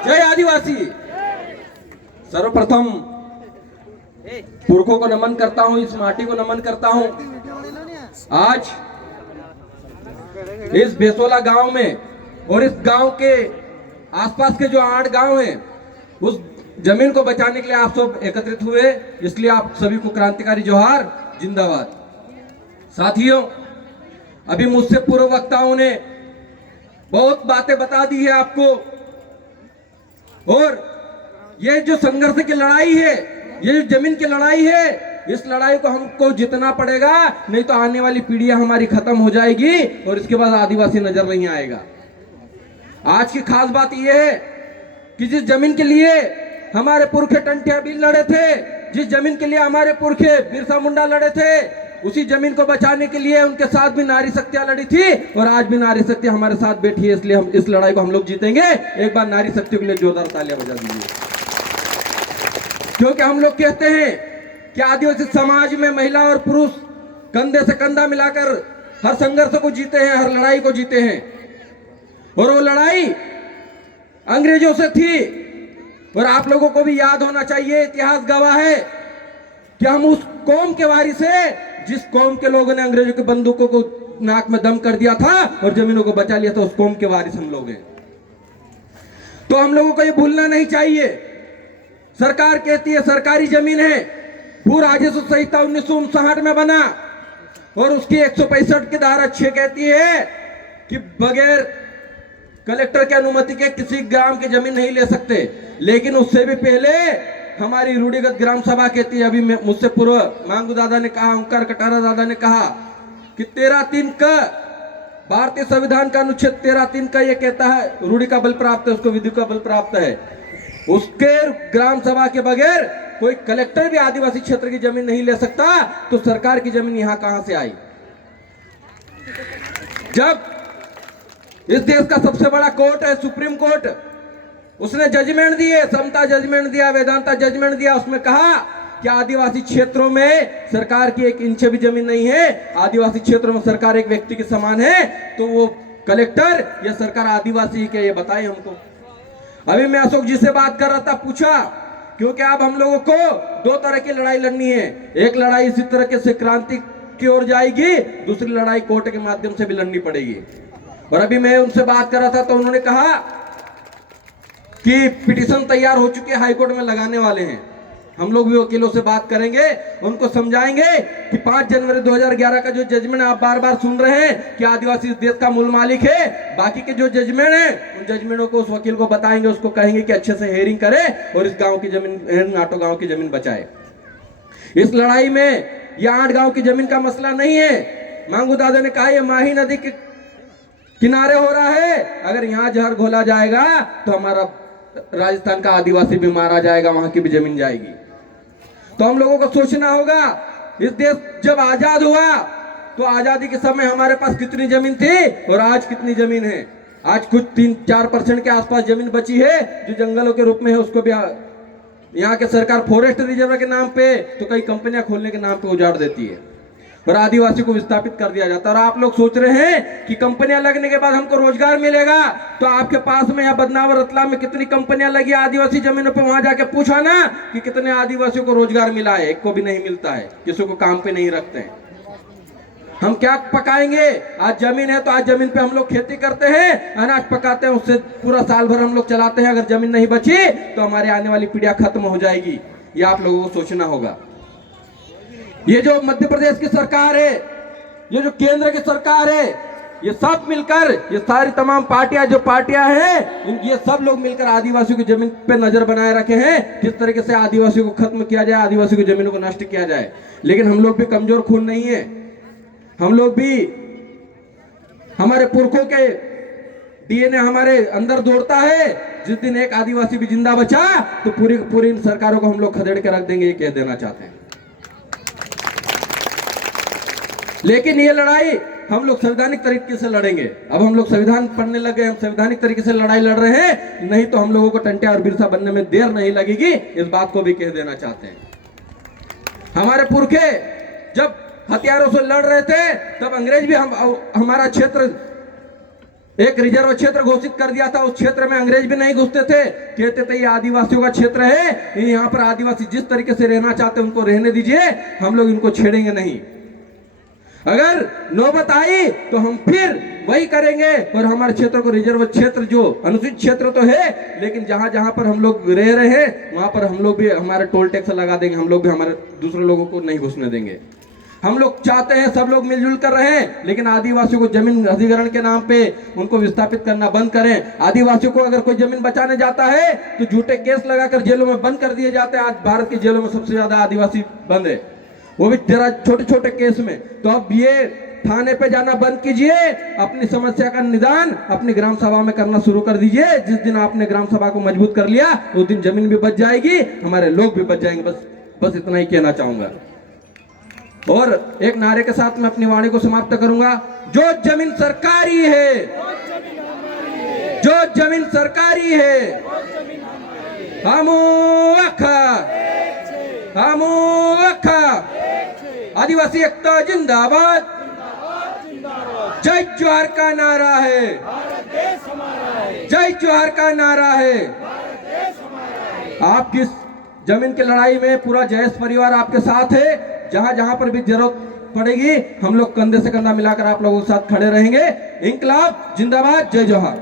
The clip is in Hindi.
जय आदिवासी। सर्वप्रथम पुरखों को नमन करता हूं, इस माटी को नमन करता हूं। आज इस बेसोला गांव में और इस गांव के आसपास के जो 8 गांव हैं, उस जमीन को बचाने के लिए आप सब एकत्रित हुए, इसलिए आप सभी को क्रांतिकारी जोहार, जिंदाबाद। साथियों, अभी मुझसे पूर्व वक्ताओं ने बहुत बातें बता दी है आपको, और ये जो संघर्ष की लड़ाई है, ये जो जमीन की लड़ाई है, इस लड़ाई को हमको जीतना पड़ेगा, नहीं तो आने वाली पीढ़ियां हमारी खत्म हो जाएगी और इसके बाद आदिवासी नजर नहीं आएगा। आज की खास बात यह है कि जिस जमीन के लिए हमारे पुरखे टंटिया बिल लड़े थे, जिस जमीन के लिए हमारे पुरखे बिरसा मुंडा लड़े थे, उसी जमीन को बचाने के लिए उनके साथ भी नारी शक्तियां लड़ी थी और आज भी नारी शक्ति हमारे साथ बैठी है। इसलिए हम इस लड़ाई को हम लोग जीतेंगे। एक बार नारी शक्ति के लिए जोरदार तालियां बजा दीजिए, क्योंकि हम लोग कहते हैं कि आदिवासी समाज में महिला और पुरुष कंधे से कंधा मिलाकर हर संघर्ष को जीते हैं, हर लड़ाई को जीते हैं। और वो लड़ाई अंग्रेजों से थी, और आप लोगों को भी याद होना चाहिए, इतिहास गवाह है कि हम उस कौम के वारिस हैं जिस कौम के लोगों ने अंग्रेजों की बंदूकों को नाक में दम कर दिया था और जमीनों को बचा लिया था। उस कौम के वारिस हम लोग हैं। तो हम लोगों को ये भूलना नहीं चाहिए। सरकार कहती है सरकारी जमीन है, भू राजस्व संहिता 1959 में बना और उसकी 165 की धारा 6 कहती है कि बगैर कलेक्टर की अनुमति के किसी ग्राम की जमीन नहीं ले सकते। लेकिन उससे भी पहले हमारी रूढ़िगत ग्राम सभा कहती है, अभी मुझसे पूर्व मांगू दादा ने कहा, ओंकार कटारा दादा ने कहा कि 13(3) का भारतीय संविधान का अनुच्छेद 13(3) का ये कहता है रूढ़ि का बल प्राप्त है, उसको विधि का बल प्राप्त है। उसके ग्राम सभा के बगैर कोई कलेक्टर भी आदिवासी क्षेत्र की जमीन नहीं ले सकता। तो सरकार की जमीन यहां कहां से आई? जब इस देश का सबसे बड़ा कोर्ट है सुप्रीम कोर्ट, उसने जजमेंट दिए, समता जजमेंट दिया, वेदांता जजमेंट दिया, उसमें कहा कि आदिवासी क्षेत्रों में सरकार की 1 इंच भी जमीन नहीं है, आदिवासी क्षेत्रों में सरकार एक व्यक्ति के समान है। तो वो कलेक्टर या सरकार आदिवासी के, ये बताए हमको। अभी मैं अशोक जी से बात कर रहा था, पूछा, क्योंकि अब हम लोगों को 2 तरह की लड़ाई लड़नी है। एक लड़ाई इसी तरह से क्रांति की ओर जाएगी, दूसरी लड़ाई कोर्ट के माध्यम से भी लड़नी पड़ेगी। और अभी मैं उनसे बात कर रहा था तो उन्होंने कहा कि पिटीशन तैयार हो चुके हैं, हाईकोर्ट में लगाने वाले हैं। हम लोग भी वकीलों से बात करेंगे, उनको समझाएंगे कि 5 जनवरी 2011 का जो जजमेंट आप बार बार सुन रहे हैं कि आदिवासी इस देश का मूल मालिक है, बाकी के जो जजमेंट है उन जजमेंटों को उस वकील को बताएंगे, उसको कहेंगे कि अच्छे से हेयरिंग करे और इस गांव की जमीन, नाटो गांव की जमीन बचाए। इस लड़ाई में यह 8 गांव की जमीन का मसला नहीं है। मांगू दादा ने कहा यह माही नदी के किनारे हो रहा है, अगर यहां जहर घोला जाएगा तो हमारा राजस्थान का आदिवासी भी मारा जाएगा, वहां की भी जमीन जाएगी। तो हम लोगों को सोचना होगा, इस देश जब आजाद हुआ तो आजादी के समय हमारे पास कितनी जमीन थी और आज कितनी जमीन है? आज कुछ 3-4% के आसपास जमीन बची है जो जंगलों के रूप में है। उसको भी यहाँ के सरकार फॉरेस्ट रिजर्व के नाम पे तो कई कंपनियां खोलने के नाम पे उजाड़ देती है और आदिवासी को विस्थापित कर दिया जाता है। और आप लोग सोच रहे हैं कि कंपनियां लगने के बाद हमको रोजगार मिलेगा, तो आपके पास में या बदनावर रतलाम में कितनी कंपनियां लगी आदिवासी जमीनों पे, वहां जाके पूछा ना कि कितने आदिवासियों को रोजगार मिला है? एक को भी नहीं मिलता है, किसी को काम पे नहीं रखते हैं। हम क्या पकाएंगे? आज जमीन है तो आज जमीन पे हम लोग खेती करते हैं, अनाज पकाते हैं, उससे पूरा साल भर हम लोग चलाते हैं। अगर जमीन नहीं बची तो हमारी आने वाली पीढ़ियां खत्म हो जाएगी। ये आप लोगों को सोचना होगा। ये जो मध्य प्रदेश की सरकार है, ये जो केंद्र की सरकार है, ये सब मिलकर, ये सारी तमाम पार्टियां जो पार्टियां हैं, ये सब लोग मिलकर आदिवासियों की जमीन पे नजर बनाए रखे हैं, किस तरीके से आदिवासियों को खत्म किया जाए, आदिवासियों की जमीनों को नष्ट किया जाए। लेकिन हम लोग भी कमजोर खून नहीं है, हम लोग भी, हमारे पुरखों के डीएनए हमारे अंदर दौड़ता है। जिस दिन एक आदिवासी भी जिंदा बचा तो पूरी पूरी इन सरकारों को हम लोग खदेड़ के रख देंगे, ये कह देना चाहते हैं। लेकिन ये लड़ाई हम लोग संवैधानिक तरीके से लड़ेंगे। अब हम लोग संविधान पढ़ने लगे, हम संवैधानिक तरीके से लड़ाई लड़ रहे हैं, नहीं तो हम लोगों को टंटिया और बिरसा बनने में देर नहीं लगेगी। इस बात को भी कह देना चाहते हैं। हमारे पुरखे जब हथियारों से लड़ रहे थे तब अंग्रेज भी हमारा क्षेत्र एक रिजर्व क्षेत्र घोषित कर दिया था। उस क्षेत्र में अंग्रेज भी नहीं घुसते थे, कहते थे ये आदिवासियों का क्षेत्र है, यहाँ पर आदिवासी जिस तरीके से रहना चाहते हैं उनको रहने दीजिए, हम लोग इनको छेड़ेंगे नहीं। अगर नौबत आई तो हम फिर वही करेंगे और हमारे क्षेत्र को रिजर्व क्षेत्र, जो अनुसूचित क्षेत्र तो है, लेकिन जहां जहां पर हम लोग रह रहे हैं वहां पर हम लोग भी हमारे टोल टैक्स लगा देंगे, हम लोग भी हमारे दूसरे लोगों को नहीं घुसने देंगे। हम लोग चाहते हैं सब लोग मिलजुल कर रहे, लेकिन आदिवासियों को जमीन अधिग्रहण के नाम पे उनको विस्थापित करना बंद करें। आदिवासियों को अगर कोई जमीन बचाने जाता है तो झूठे केस लगाकर जेलों में बंद कर दिए जाते हैं। आज भारत की जेलों में सबसे ज्यादा आदिवासी बंद है, वो भी जरा छोटे छोटे केस में। तो अब ये थाने पे जाना बंद कीजिए, अपनी समस्या का निदान अपनी ग्राम सभा में करना शुरू कर दीजिए। जिस दिन आपने ग्राम सभा को मजबूत कर लिया उस दिन जमीन भी बच जाएगी, हमारे लोग भी बच जाएंगे। बस इतना ही कहना चाहूंगा। और एक नारे के साथ मैं अपनी वाणी को समाप्त करूंगा। जो जमीन सरकारी है, जो जमीन सरकारी है, हमू अखा आदिवासी एकता जिंदाबाद, जय जोहार का नारा है, जय जोहार का नारा है। आपकी जमीन की लड़ाई में पूरा जयेश परिवार आपके साथ है। जहां जहां पर भी जरूरत पड़ेगी हम लोग कंधे से कंधा मिलाकर आप लोगों के साथ खड़े रहेंगे। इंकलाब जिंदाबाद, जय जोहार।